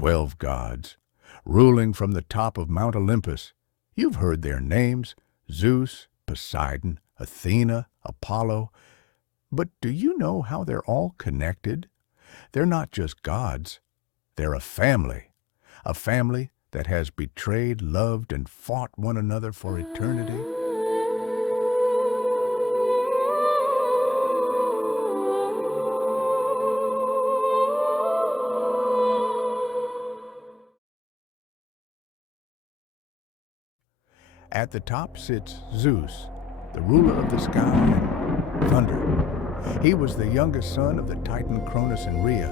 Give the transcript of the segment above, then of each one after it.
12 gods, ruling from the top of Mount Olympus. You've heard their names: Zeus, Poseidon, Athena, Apollo. But do you know how they're all connected? They're not just gods. They're a family that has betrayed, loved, and fought one another for eternity. At the top sits Zeus, the ruler of the sky and thunder. He was the youngest son of the Titan Cronus and Rhea.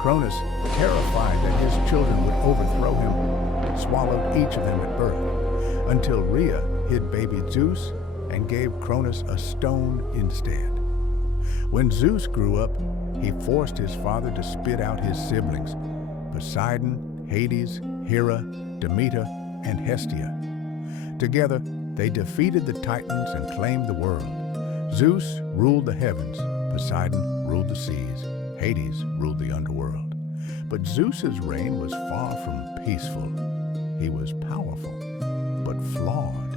Cronus, terrified that his children would overthrow him, swallowed each of them at birth, until Rhea hid baby Zeus and gave Cronus a stone instead. When Zeus grew up, he forced his father to spit out his siblings: Poseidon, Hades, Hera, Demeter, and Hestia. Together, they defeated the Titans and claimed the world. Zeus ruled the heavens, Poseidon ruled the seas, Hades ruled the underworld. But Zeus's reign was far from peaceful. He was powerful, but flawed,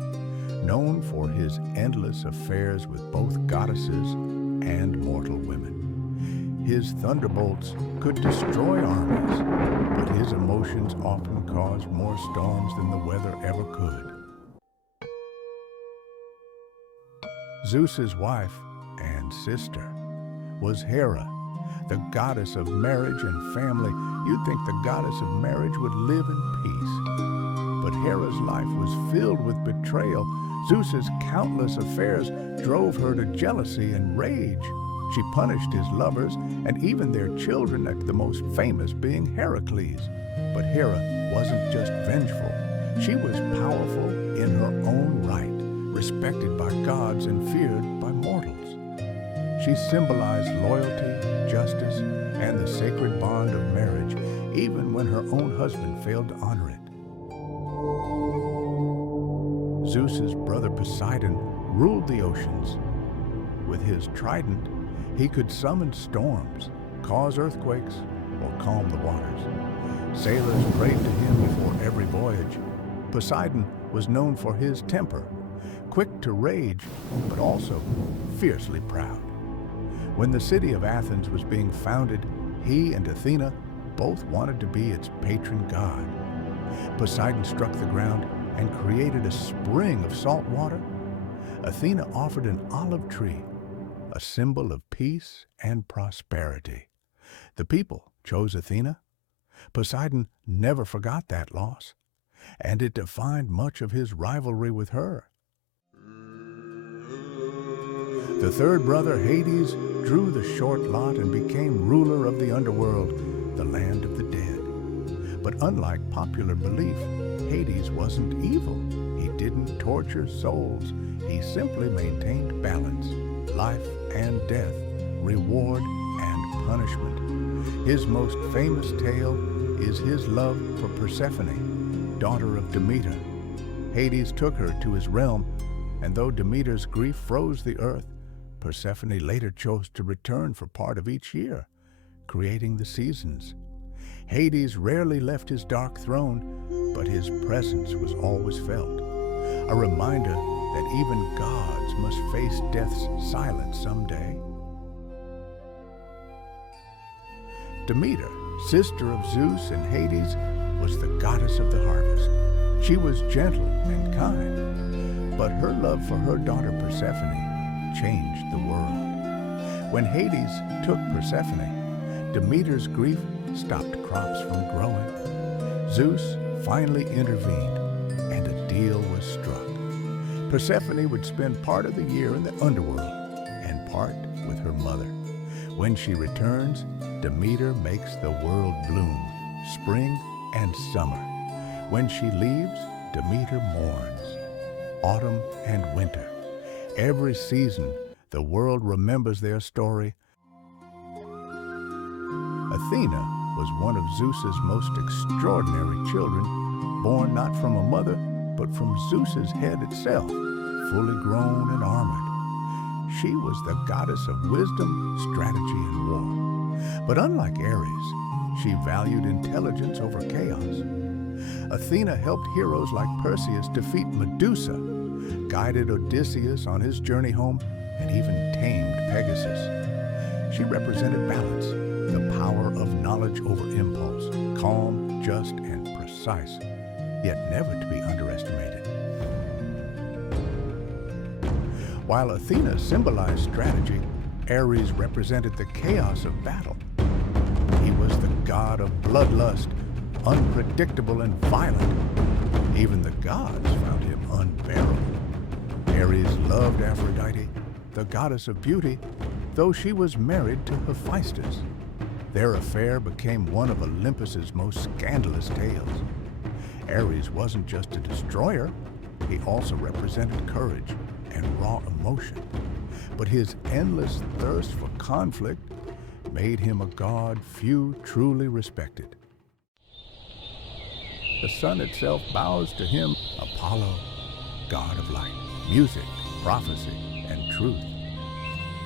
known for his endless affairs with both goddesses and mortal women. His thunderbolts could destroy armies, but his emotions often caused more storms than the weather ever could. Zeus's wife and sister was Hera, the goddess of marriage and family. You'd think the goddess of marriage would live in peace. But Hera's life was filled with betrayal. Zeus's countless affairs drove her to jealousy and rage. She punished his lovers and even their children, the most famous being Heracles. But Hera wasn't just vengeful. She was powerful in her own right, respected by gods and feared by mortals. She symbolized loyalty, justice, and the sacred bond of marriage, even when her own husband failed to honor it. Zeus's brother Poseidon ruled the oceans. With his trident, he could summon storms, cause earthquakes, or calm the waters. Sailors prayed to him before every voyage. Poseidon was known for his temper, quick to rage, but also fiercely proud. When the city of Athens was being founded, he and Athena both wanted to be its patron god. Poseidon struck the ground and created a spring of salt water. Athena offered an olive tree, a symbol of peace and prosperity. The people chose Athena. Poseidon never forgot that loss, and it defined much of his rivalry with her. The third brother, Hades, drew the short lot and became ruler of the underworld, the land of the dead. But unlike popular belief, Hades wasn't evil. He didn't torture souls. He simply maintained balance, life and death, reward and punishment. His most famous tale is his love for Persephone, daughter of Demeter. Hades took her to his realm, and though Demeter's grief froze the earth, Persephone later chose to return for part of each year, creating the seasons. Hades rarely left his dark throne, but his presence was always felt, a reminder that even gods must face death's silence someday. Demeter, sister of Zeus and Hades, was the goddess of the harvest. She was gentle and kind, but her love for her daughter Persephone changed the world. When Hades took Persephone, Demeter's grief stopped crops from growing. Zeus finally intervened, and a deal was struck. Persephone would spend part of the year in the underworld and part with her mother. When she returns, Demeter makes the world bloom, spring and summer. When she leaves, Demeter mourns, autumn and winter. Every season, the world remembers their story. Athena was one of Zeus's most extraordinary children, born not from a mother, but from Zeus's head itself, fully grown and armored. She was the goddess of wisdom, strategy, and war. But unlike Ares, She valued intelligence over chaos. Athena helped heroes like Perseus defeat Medusa, guided Odysseus on his journey home, and even tamed Pegasus. She represented balance, the power of knowledge over impulse, calm, just, and precise, yet never to be underestimated. While Athena symbolized strategy, Ares represented the chaos of battle. He was the god of bloodlust, unpredictable and violent. Even the gods found him unbearable. Ares loved Aphrodite, the goddess of beauty, though she was married to Hephaistus. Their affair became one of Olympus's most scandalous tales. Ares wasn't just a destroyer, he also represented courage and raw emotion. But his endless thirst for conflict made him a god few truly respected. The sun itself bows to him, Apollo, god of light, music, prophecy, and truth.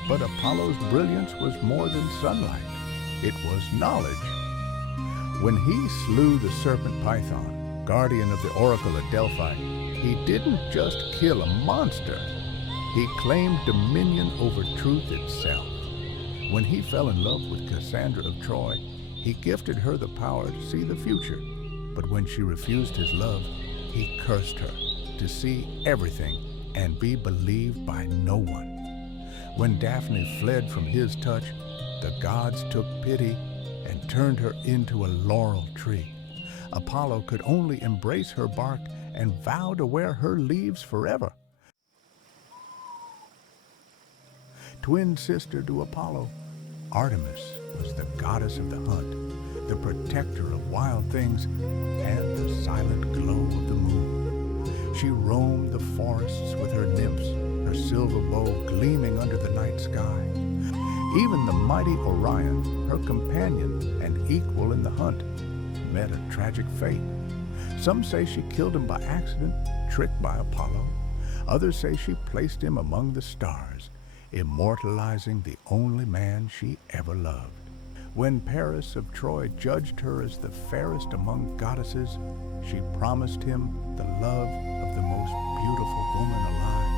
But Apollo's brilliance was more than sunlight. It was knowledge. When he slew the serpent Python, guardian of the oracle at Delphi, he didn't just kill a monster. He claimed dominion over truth itself. When he fell in love with Cassandra of Troy, he gifted her the power to see the future. But when she refused his love, he cursed her to see everything and be believed by no one. When Daphne fled from his touch, the gods took pity and turned her into a laurel tree. Apollo could only embrace her bark and vow to wear her leaves forever. Twin sister to Apollo, Artemis was the goddess of the hunt, the protector of wild things, and the silent glow of the moon. She roamed the forests with her nymphs, her silver bow gleaming under the night sky. Even the mighty Orion, her companion and equal in the hunt, met a tragic fate. Some say she killed him by accident, tricked by Apollo. Others say she placed him among the stars, immortalizing the only man she ever loved. When Paris of Troy judged her as the fairest among goddesses, she promised him the love of the most beautiful woman alive,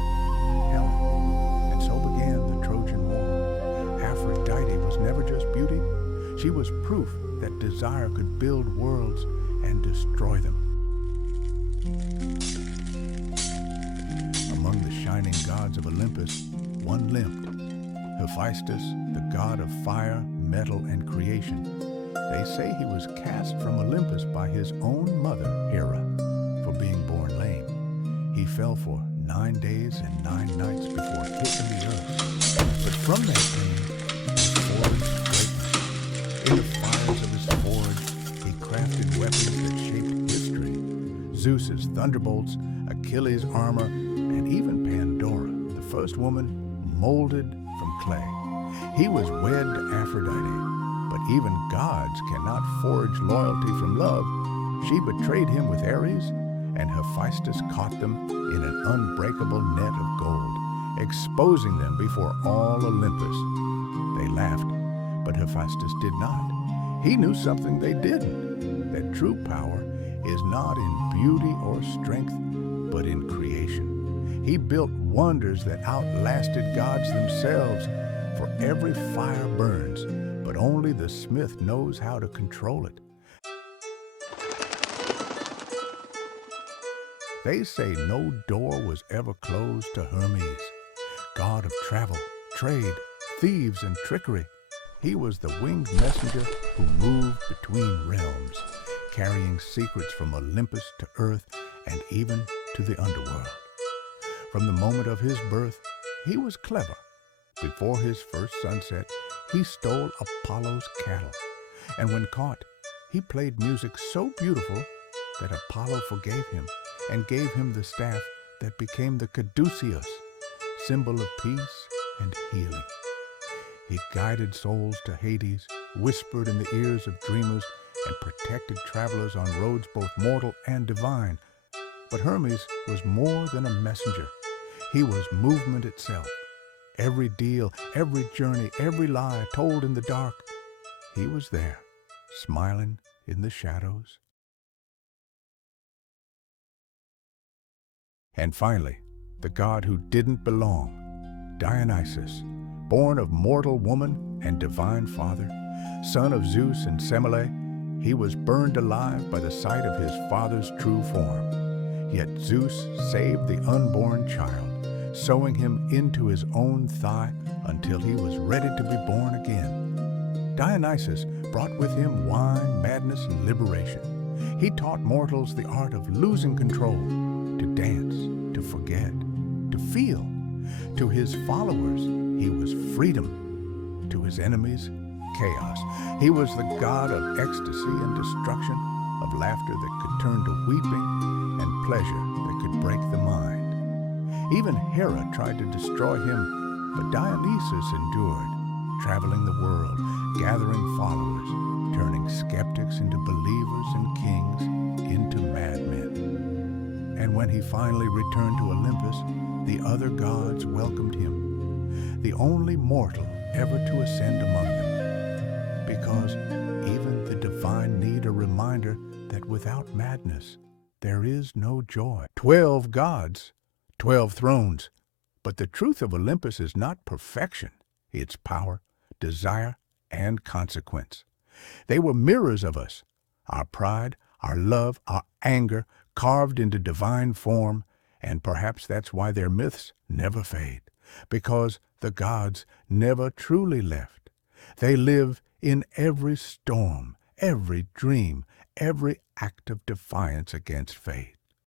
Helen. And so began the Trojan War. Aphrodite was never just beauty. She was proof that desire could build worlds and destroy them. Among the shining gods of Olympus, one limped. Hephaistus, the god of fire, metal, and creation. They say he was cast from Olympus by his own mother, Hera, for being born lame. He fell for 9 days and 9 nights before hitting the earth. But from that pain, he forged greatness. In the fires of his forge, he crafted weapons that shaped history. Zeus's thunderbolts, Achilles' armor, and even Pandora, the first woman, molded from clay. He was wed to Aphrodite, but even gods cannot forge loyalty from love. She betrayed him with Ares, and Hephaistus caught them in an unbreakable net of gold, exposing them before all Olympus. They laughed, but Hephaistus did not. He knew something they didn't, that true power is not in beauty or strength, but in creation. He built wonders that outlasted gods themselves, for every fire burns, but only the smith knows how to control it. They say no door was ever closed to Hermes, god of travel, trade, thieves, and trickery. He was the winged messenger who moved between realms, carrying secrets from Olympus to earth and even to the underworld. From the moment of his birth, he was clever. Before his first sunset, he stole Apollo's cattle, and when caught, he played music so beautiful that Apollo forgave him and gave him the staff that became the caduceus, symbol of peace and healing. He guided souls to Hades, whispered in the ears of dreamers, and protected travelers on roads both mortal and divine. But Hermes was more than a messenger. He was movement itself. Every deal, every journey, every lie told in the dark, he was there, smiling in the shadows. And finally, the god who didn't belong, Dionysus, born of mortal woman and divine father, son of Zeus and Semele, he was burned alive by the sight of his father's true form. Yet Zeus saved the unborn child, sewing him into his own thigh until he was ready to be born again. Dionysus brought with him wine, madness, and liberation. He taught mortals the art of losing control, to dance, to forget, to feel. To his followers, he was freedom. To his enemies, chaos. He was the god of ecstasy and destruction, of laughter that could turn to weeping, and pleasure that could break the mind. Even Hera tried to destroy him, but Dionysus endured, traveling the world, gathering followers, turning skeptics into believers and kings into madmen. And when he finally returned to Olympus, the other gods welcomed him, the only mortal ever to ascend among them, because even the divine need a reminder that without madness there is no joy. 12 gods, 12 thrones, but the truth of Olympus is not perfection, it's power, desire, and consequence. They were mirrors of us, our pride, our love, our anger, carved into divine form, and perhaps that's why their myths never fade, because the gods never truly left. They live in every storm, every dream, every act of defiance against fate.